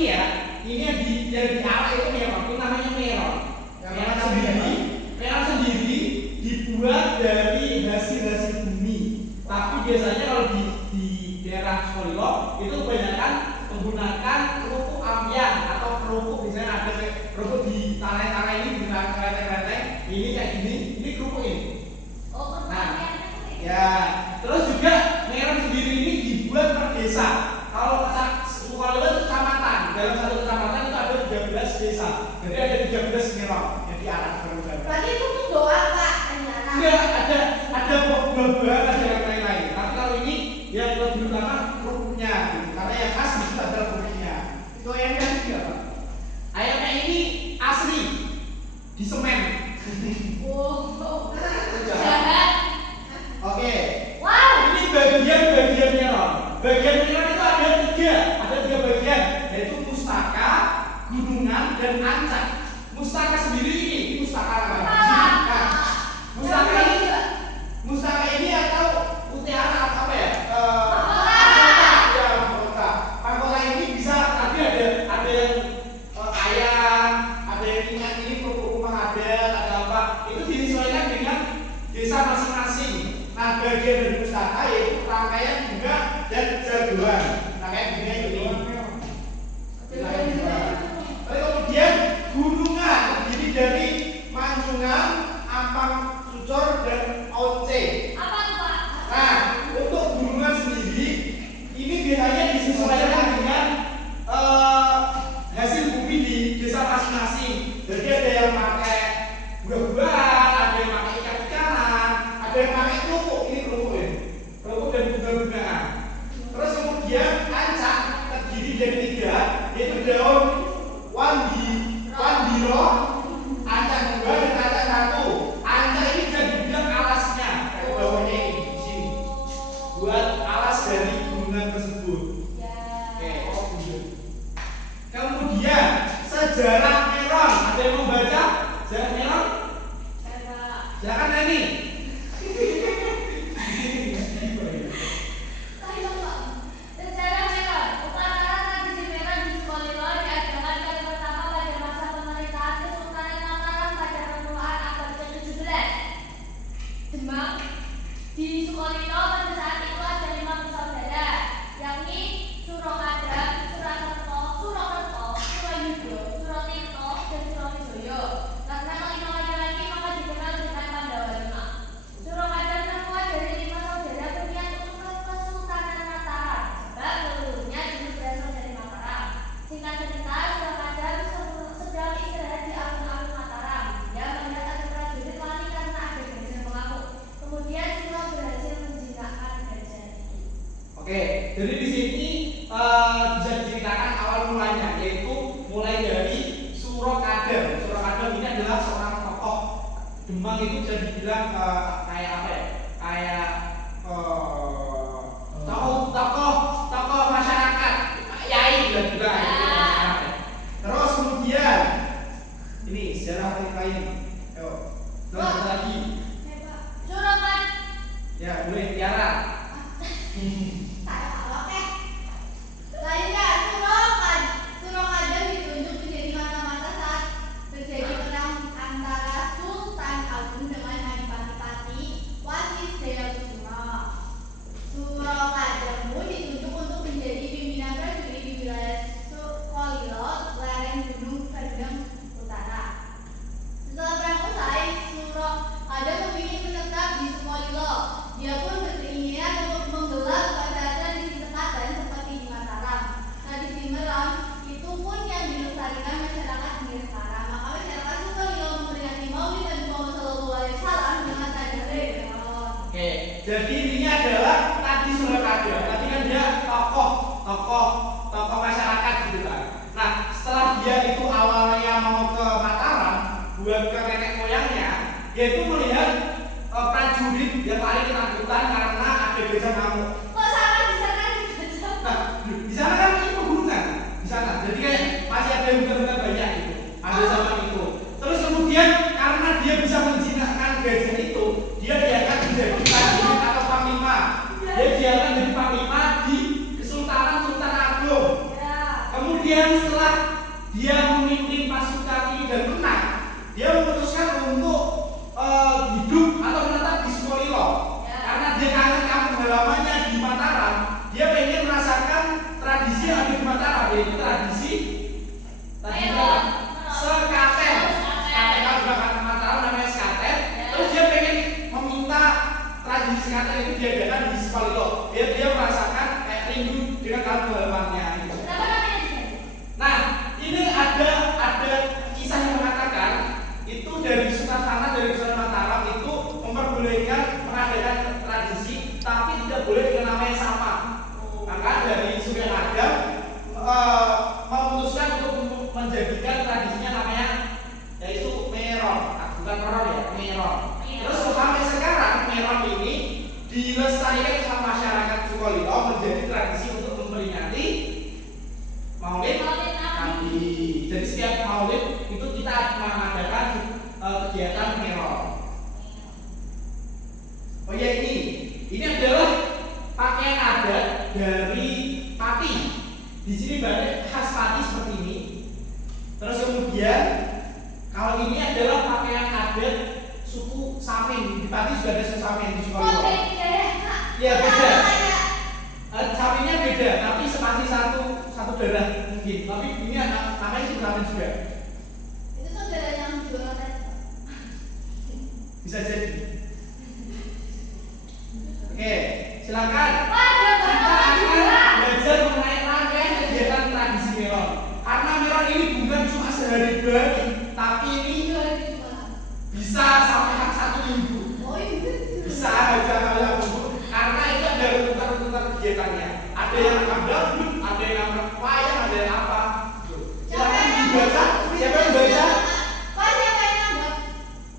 ini ya, ini yang di arah itu Meron, itu namanya Meron. Meron sendiri dibuat dari hasil bumi. Tapi biasanya kalau di daerah Sukolilo itu kebanyakan menggunakan kerupuk ampiang atau kerupuk, misalnya ada kerupuk di tanah ini dengan kelenteng-kelenteng, ini kayak gini, ini kerupuk ini. Nah, ya, terus juga Meron sendiri ini dibuat per desa. Kalau Sukolilo itu kecamatan, dalam satu kecamatan itu ada 13 desa. Jadi ada 13 Meron yang diarah berubah. Berarti itu tuh doang Pak, ternyata. Enggak, ada buah-buahan, ada yang lain-lain. Tapi kalau ini yang lebih utama kerupuknya, karena yang khas itu adalah kerupuknya. Itu ayamnya juga Pak. Ayamnya ini asli di semen. Wow, jahat. Oke. Wow. Ini bagian Meron. Bagian Meron itu ada tiga bagian, yaitu Mustaka, Gunungan, dan Ancak. Mustaka sendiri ini Mustaka namanya. Mustaka ini atau mutiara atau apa ya? Mahkota ini bisa tadi ada yang ayam, ada yang ingat ini rumah adat, ada apa? Itu disesuaikan dengan desa masing-masing. Nah, bagian dari pustaka yaitu rangkaian bunga dan jagoan. Rangkaian bunga ini. Lalu kemudian gunungan terdiri dari Manjungan, Ampang, Sucor, dan Oce. Apa tuh Pak? Nah, untuk gunungan sendiri ini biasanya disesuaikan dengan hasil bumi di desa masing-masing. Jadi ada yang pakai buah-buahan, ada yang pakai ikan-ikanan, ada yang pakai kerupuk. Ini kerupuk ya, kerupuk dan bunga-bungaan. Terus kemudian Ancak terdiri dari 3, yaitu daun wandiro, ancak 2, dan ancak 1. Ancak ini bisa dibilang alasnya, kayak bawahnya ini di sini, buat alas dari gunungan tersebut. Ya. Oke. Kemudian sejarah Meron, ada yang mau baca sejarah Meron? Silakan Nani. Sejarah Meron, upacara tradisi Meron di Sukolilo diadakan kali pertama pada masa pemerintahan Kesultanan Mataram pada permulaan abad ke-17. Demang di Sukolilo pada saat itu ada 5 bersaudara, yakni Surokadang, Surakerto, Surayudo, Surotirto, dan Surowijoyo. Karena kelima laki-laki maka dikenal dengan Pandawa 5. Surokadang terbuat dari 5 saudara berniat untuk ke Kesultanan Mataram, sebab leluhurnya dulu berasal dari Mataram. Singkat cerita, Surokadang sedang istirahat di alun-alun Mataram. Dia melihat ada prajurit lari karena ada gajah mengamuk. Kemudian Suro berhasil menjinakkan gajah itu. Oke, jadi di sini bisa diceritakan awal mulanya, yaitu mulai dari Surokadang. Surokadang ini adalah seorang tokoh Demang, itu bisa dibilang kayak apa ya? Kayak tokoh masyarakat, yai juga masyarakat. Terus kemudian ini sejarah lain. Ayo, terus lagi. Surokat. Ya, boleh Tiara. Lainnya Surokadang ditunjuk menjadi mata-mata saat terjadi perang antara Sultan Agung dengan Adipati Wasis Jayakusuma. Surokadang pun ditunjuk untuk menjadi pimpinan prajurit di wilayah Sukolilo, lereng Gunung Kendeng Utara. Setelah perang usai, Surokadang memilih menetap di Sukolilo. Dia pun berkeinginan untuk menggelar upacara tradisi sekaten seperti di Mataram. Tradisi Meron itu pun yang dilestarikan masyarakat hingga sekarang. Maka masyarakat Sukolilo memperingati Maulid Nabi Muhammad SAW dengan tradisi Meron. Oke, jadi intinya adalah tadi Surokadang. Tadi kan dia tokoh masyarakat gitu kan. Nah, setelah dia itu awalnya mau ke Mataram buat ke nenek moyangnya, dia itu melihat prajurit yang lari ketakutan karena ada gajah ngamuk. Kok sama di sana di gajah? Nah, di sana kan ini pegunungan di sana. Jadi kayak masih ada hutan-hutan banyak gitu. Ada zaman itu. Terus kemudian karena dia bisa menjinakkan gajah itu, dia diangkat menjadi prajurit atau panglima. Dia diangkat menjadi panglima di Kesultanan Sultan Agung. Ya. Kemudian setelah dia merasakan kayak rindu dengan kampung halamannya gitu. Kenapa namanya diganti? Nah, ini ada kisah yang mengatakan itu dari Sukartana, dari Sultan Mataram itu memperbolehkan mengadakan tradisi, tapi tidak boleh dengan nama yang sama. Maka dari Sunan Adam memutuskan untuk menjadikan tradisinya namanya yaitu Meron, bukan Meron ya, Meron. Terus sampai sekarang Meron ini dilestarikan sama masyarakat Sukolilo menjadi tradisi untuk memperingati Maulid Nabi. Jadi setiap Maulid itu kita mengadakan kegiatan Meron. Oh ya, ini adalah pakaian adat dari Pati. Di sini batik khas Pati seperti ini. Terus kemudian kalau ini adalah pakaian adat suku Samin. Di Pati juga ada suku Samin di Sukolilo. Ya beda. Saminnya beda, tapi masih satu darah mungkin. Tapi ini namanya suku Samin juga. Itu saudara yang jualan tadi. Bisa jadi. Oke, silakan. Kita akan belajar mengenai rangkaian kegiatan tradisi Meron. Karena Meron ini bukan cuma sehari hari, tapi ini bisa sampai 1 minggu. Bisa aja kalau minggu. Karena itu ada rutan-rutan kegiatannya. Ada yang akan dangdut, ada yang akan wayang, ada yang apa. Silakan dibaca. Siapa yang baca?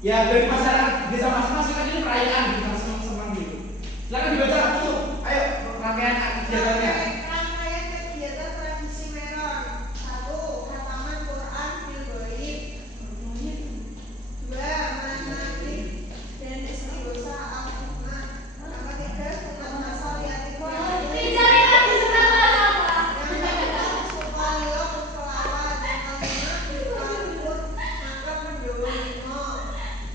Ya dari masyarakat desa masing-masing kan ini perayaan gitu, senang-senang gitu. Silakan dibaca langsung. Ayo rangkaian kegiatannya. Rangkaian kegiatan tradisi Meron. 1. Khataman Quran fil Ghaib. 2. Manaqib dan istighosa al-hikmah. Yang ketiga sunat masal yatim piatu. Yang Sukolilo berselawat. Yang kelima berkabut maka mendoa limo.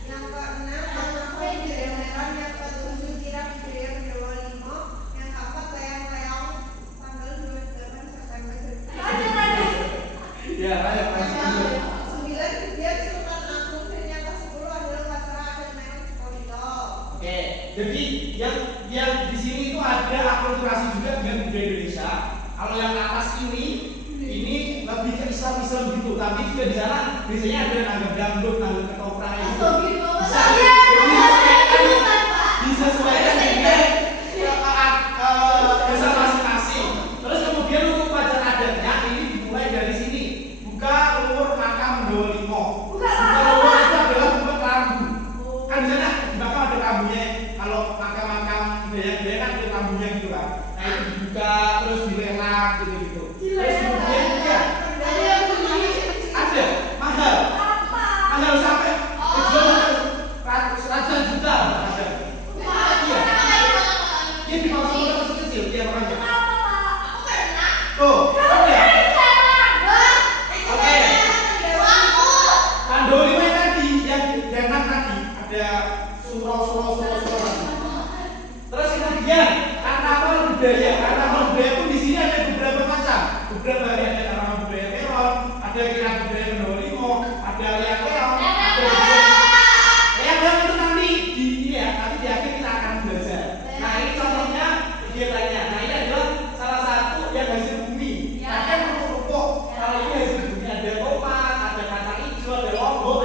Yang keenam Al-Mahfud budaya Meron. Yang ketujuh kirap budaya mendoa limo. Yang keempat layang-layang tanggal 28 September. Ya, ayo lanjut. 9 kegiatan Sultan Agung dan yang ke-10 adalah upacara adat Meron Sukolilo. Oke, jadi yang di sini itu ada akulturasi juga dengan budaya Indonesia. Kalau yang atas ini lebih ke Islam gitu, tapi juga di sana biasanya ada yang anggap dangdut, anggap ketoprak gitu. Disesuaikan dengan desa masing-masing. Terus kemudian untuk upacara adatnya ini dimulai dari sini. Buka luhur makam mendoa limo. Buka luhur itu adalah buka kelambu. Kan di sana di makam ada kelambunya. Kalau makam-makam budaya kan ada kelambunya gitu kan. Nah itu dibuka terus dilelang gitu. Terus kemudian juga ada mahal sampai ratusan juta ada. Iya di kota-kota kecil ya makanya. Tuh, ada. Oke. Pandoli tadi yang jangan tadi ada surau. Terus kemudian karnaval budaya. Karnaval budaya pun di sini ada beberapa macam. Beberapa hari ada karnaval budaya Meron, ada kirap budaya mendoa limo, ada leang-leong, leang-leong itu nanti di ini ya, nanti di akhir kita akan belajar. Nah ini contohnya kegiatannya. Nah ini adalah salah satu yang hasil bumi. Ada kerupuk. Kalau ini hasil bumi ada tomat, ada kacang hijau, ada lombok.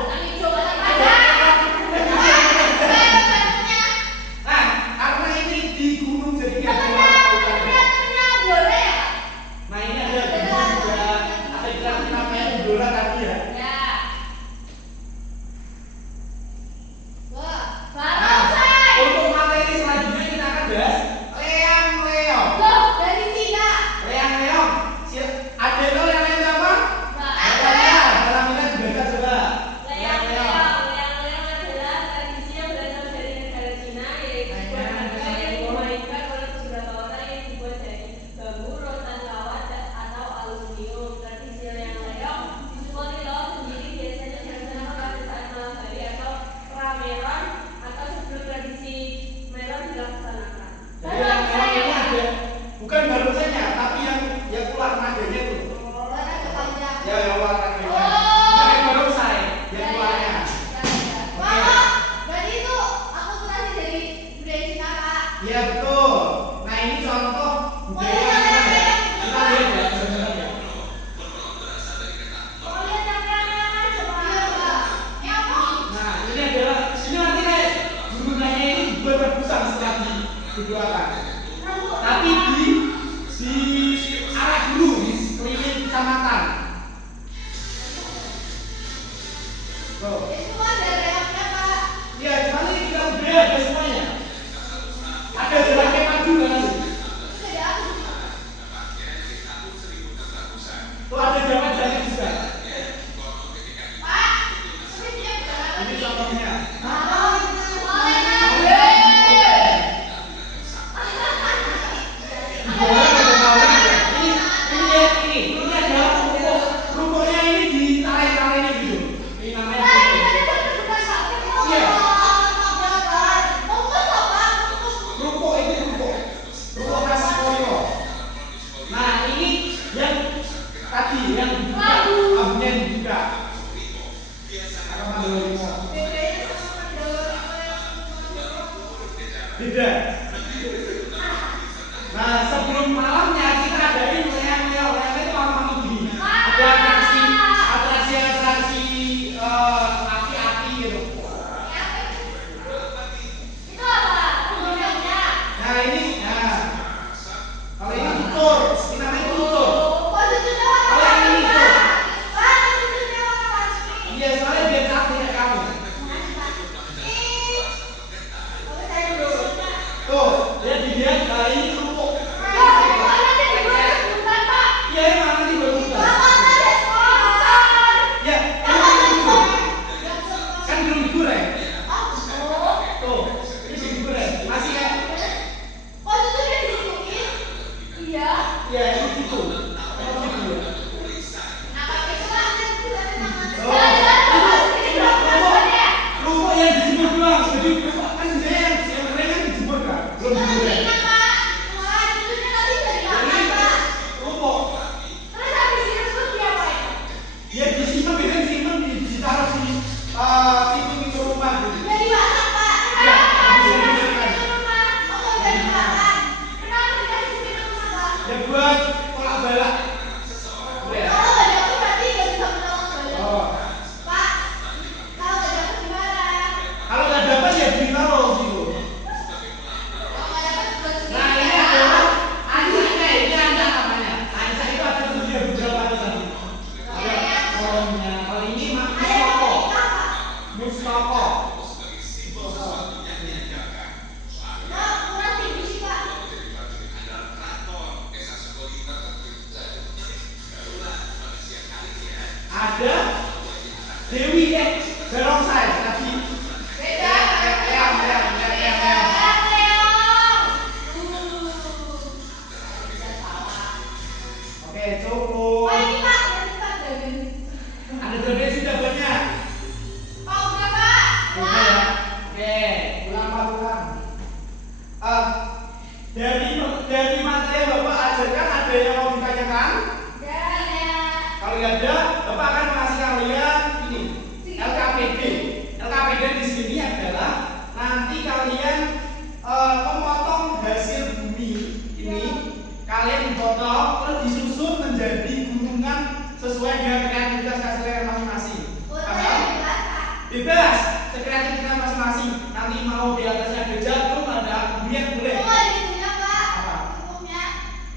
Nah, karena ini di gunung jadi ada warna tadi yang dibuka, abunya yang dibuka. Apa mandolimo? Bedanya sama mandolimo yang Beda. Nah, sebelum malamnya kita adain loyang-loyang itu malam-malam gini. Ada atraksi aki-aki gitu. Itu apa? Gunungnya. Nah ini, kalau ini tutur, ini namanya tutur. Posisinya warna Kalau yang ini tuh, Pak, posisinya warna warni. iya soalnya biar cantik kayak kamu. Tuh, lihat di dia, ini kerupuk. Iya emang nanti berubah. Ya, kan belum digoreng. Tuh, ini belum digoreng. Masih kayak, ya ini gitu. Emang gitu ya. Kerupuk yang dijemur doang. Jadi kerupuk kan biasanya yang kering kan dijemur kan, belum digoreng. Kerupuk, ya disimpan biasanya disimpan ditaruh di pintu rumah gitu. Ya buat kolak balak. Ya. Oh, kalau nggak dapat ya ditaruh gitu. Nah ini adalah anjingnya, ini anda namanya. Anjing itu ada beberapa tadi. Ada kolomnya. Kalau ini mustoko. Ada Dewi barongsai tadi. Eyang. Oke, cukup. Ada berapa sudah banyak? Oke ya. Oke, ulang. Dari materi yang Bapak ajarkan ada yang mau ditanyakan? Kalau nggak ada, Bapak akan kasih kalian ini LKPD. LKPD di sini adalah nanti kalian memotong hasil bumi ini, kalian dipotong terus disusun menjadi gunungan sesuai dengan kreativitas kalian masing-masing. Paham? Bebas, sekreativitas masing-masing. Nanti mau di atasnya ada jagung, ada bumi boleh.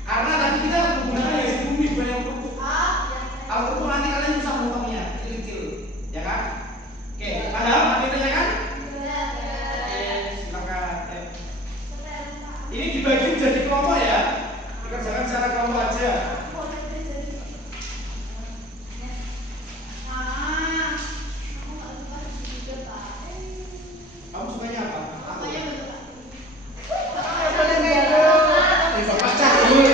Karena tadi kita menggunakan hasil bumi bukan yang kerupuk. Kalau kerupuk nanti kalian bisa memotongnya kecil-kecil, ya kan? Oke, paham? Nanti tanyakan? Silakan. Ini dibagi menjadi kelompok ya. Dikerjakan secara kelompok aja. Kamu sukanya apa? Pecah dulu.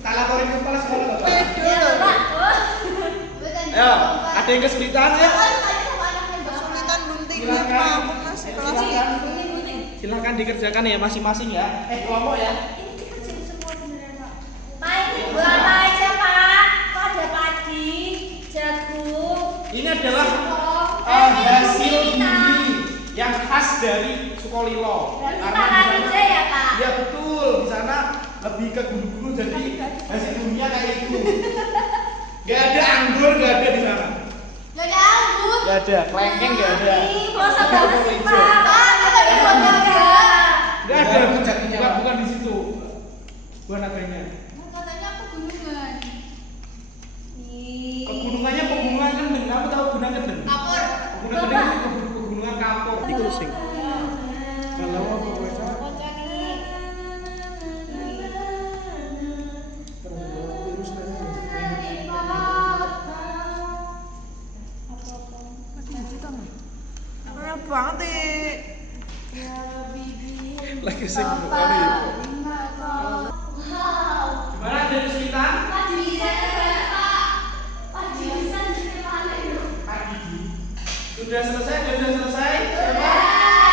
Tak laporin ke kepala sekolah Bapak. Ayo, ada yang kesulitan ya? kesulitan bunting apa mas kelas Silakan dikerjakan ya masing-masing ya. Kelompok ya. Ini adalah hasil bumi yang khas dari Sukolilo. Ya betul, di sana lebih ke gunung-gunung jadi hasil buminya kayak itu. Gak ada anggur, gak ada di sana. Gak ada, kelengkeng gak ada. Gak ada, bukan di situ. Bukan adanya. Pegunungannya pegunungan kendeng. Kamu tahu gunung kendeng? Pegunungan kendeng itu pegunungan kapur. Itu sing. Kalau apa baca? banget Lagi sing kali. Gimana ada kesulitan? Sudah selesai? Sudah selesai? Coba.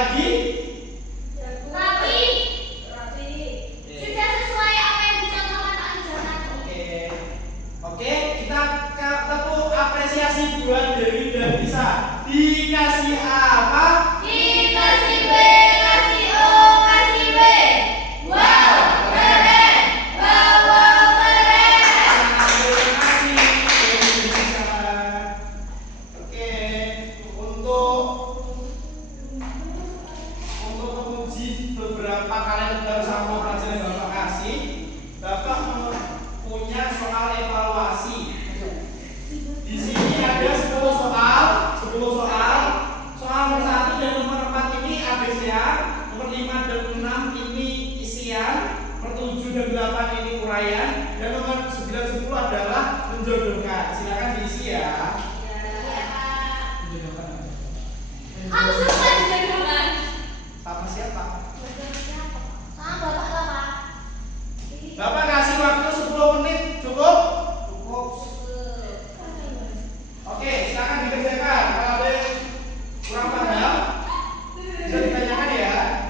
lagi? Rapi. Sudah sesuai apa yang dicontohkan Pak Nizam. Oke, kita tepuk apresiasi buat Dewi dan Lisa. Dikasih apa? Dikasih B, kasih O, kasih B. Wow, keren. Wow, keren. Terima kasih Dewi dan Lisa. Oke, untuk menguji beberapa kalian bersama pelajaran yang Bapak kasih, Bapak punya soal evaluasi. Di sini ada 10 soal. Soal nomor 1 dan nomor 4 ini ABC-nya, nomor 5 dan 6 ini isian, nomor 7 dan 8 ini uraian, dan nomor 9 dan 10 adalah menjodohkan. Silakan diisi ya. Aku suka dijodohkan. Sama siapa? Sama Bapak lah, Pak. Bapak kasih waktu 10 menit, cukup? Oke, silakan dikerjakan. Kalau ada yang kurang paham, bisa ditanyakan ya.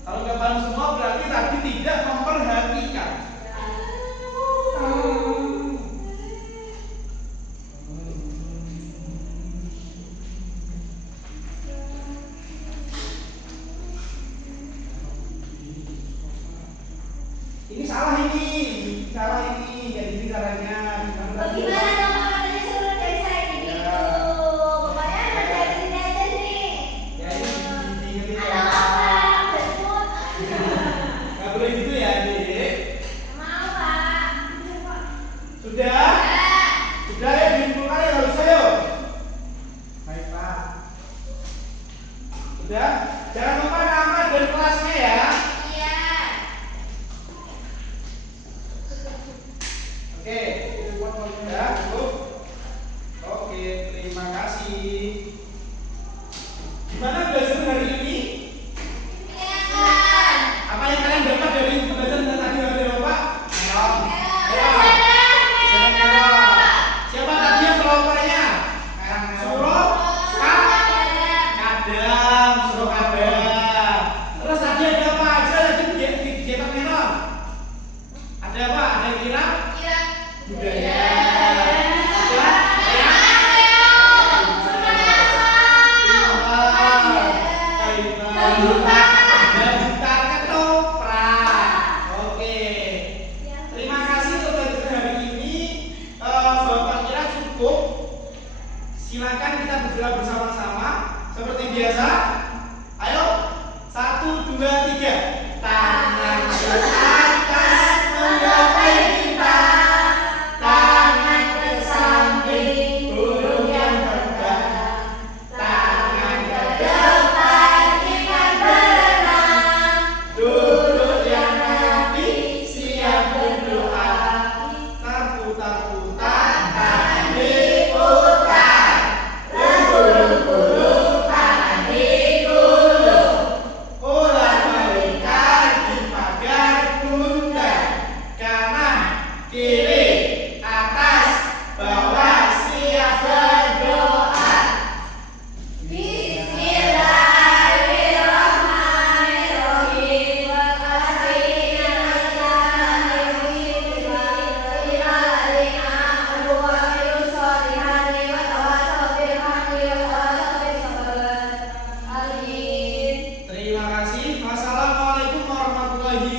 Kalau nggak paham semua berarti tadi tidak memperhatikan. Ini salah ini, jadi ini caranya. Bagaimana dong katanya suruh dari saya gitu. Pokoknya kerja di sini aja nih. Ya ini diingetin ya. Ada apa? Betul. Nggak boleh gitu ya, Dek. Mau, Pak. Sudah? Sudah ya, dikumpulkan ya harus ayo. Baik Pak. Sudah? Jangan lupa nama dan kelasnya ya. Iya. Oke, sudah cukup. Oke, terima kasih. Gimana belajar hari ini? Iya. Apa yang kalian dapat dari pembelajaran tadi dari Bapak? Ayo. Siapa tadi yang kelompoknya? Suruh kadam, suruh kadam. Terus tadi ada apa aja lagi kegiatan menor? Ada apa? Ada kirap? Budaya. Dan gitar ketoprak. Oke. Terima kasih untuk pelajaran hari ini. Bapak kira cukup. Silakan kita bergerak bersama-sama seperti biasa. Ayo, 1, 2, 3. Tangan ke atas menggapai bintang, tangan ke samping burung yang terbang, tangan ke depan ikan berenang, duduk yang rapi siap berdoa, terputar-putar tangan diputar, gulung-gulung tangan digulung, ular melingkar di pagar bundar, kanan, kiri, atas, bawah siap berdoa. Bismillahirrahmanirrahim. Terima kasih. Wassalamualaikum warahmatullahi